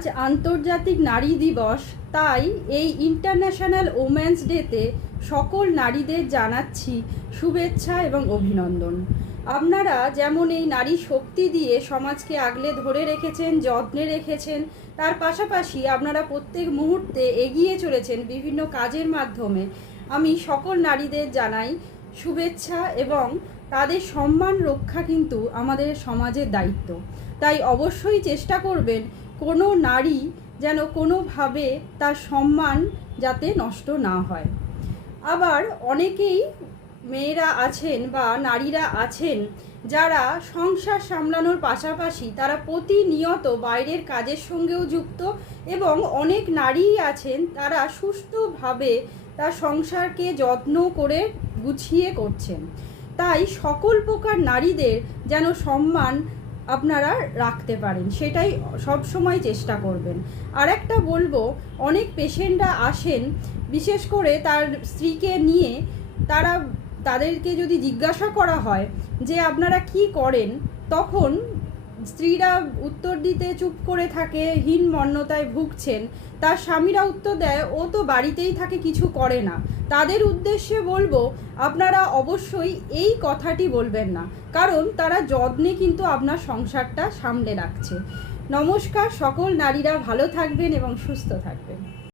আজ আন্তর্জাতিক নারী দিবস, তাই এই ইন্টারন্যাশনাল ওমেন্স ডেতে সকল নারীদের জানাচ্ছি শুভেচ্ছা এবং অভিনন্দন। আপনারা যেমন এই নারী শক্তি দিয়ে সমাজকে আগলে ধরে রেখেছেন, যত্নে রেখেছেন, তার পাশাপাশি আপনারা প্রত্যেক মুহূর্তে এগিয়ে চলেছেন বিভিন্ন কাজের মাধ্যমে। আমি সকল নারীদের জানাই শুভেচ্ছা এবং তাদের সম্মান রক্ষা কিন্তু আমাদের সমাজের দায়িত্ব। তাই অবশ্যই চেষ্টা করবেন কোনো নারী যেন কোনোভাবে তার সম্মান যাতে নষ্ট না হয়। আবার অনেকেই মেয়েরা আছেন বা নারীরা আছেন যারা সংসার সামলানোর পাশাপাশি তারা প্রতিনিয়ত বাইরের কাজের সঙ্গেও যুক্ত, এবং অনেক নারীই আছেন তারা সুষ্ঠুভাবে তার সংসারকে যত্ন করে গুছিয়ে করছেন। তাই সকল প্রকার নারীদের যেন সম্মান আপনারা রাখতে পারেন, সেটাই সব সময় চেষ্টা করবেন। আর একটা বলবো, অনেক পেশেন্টরা আসেন বিশেষ করে তার স্ত্রীকে নিয়ে, তাদেরকে যদি জিজ্ঞাসা করা হয় যে আপনারা কি করেন, তখন স্ত্রীরা উত্তর দিতে চুপ করে থাকে, হীনমন্যতায় ভুগছেন। তার স্বামীরা উত্তর দেয় ও তো বাড়িতেই থাকে, কিছু করে না। তাদের উদ্দেশ্যে বলবো আপনারা অবশ্যই এই কথাটি বলবেন না, কারণ তারা যত্নে কিন্তু আপনার সংসারটা সামলে রাখছে। নমস্কার, সকল নারীরা ভালো থাকবেন এবং সুস্থ থাকবেন।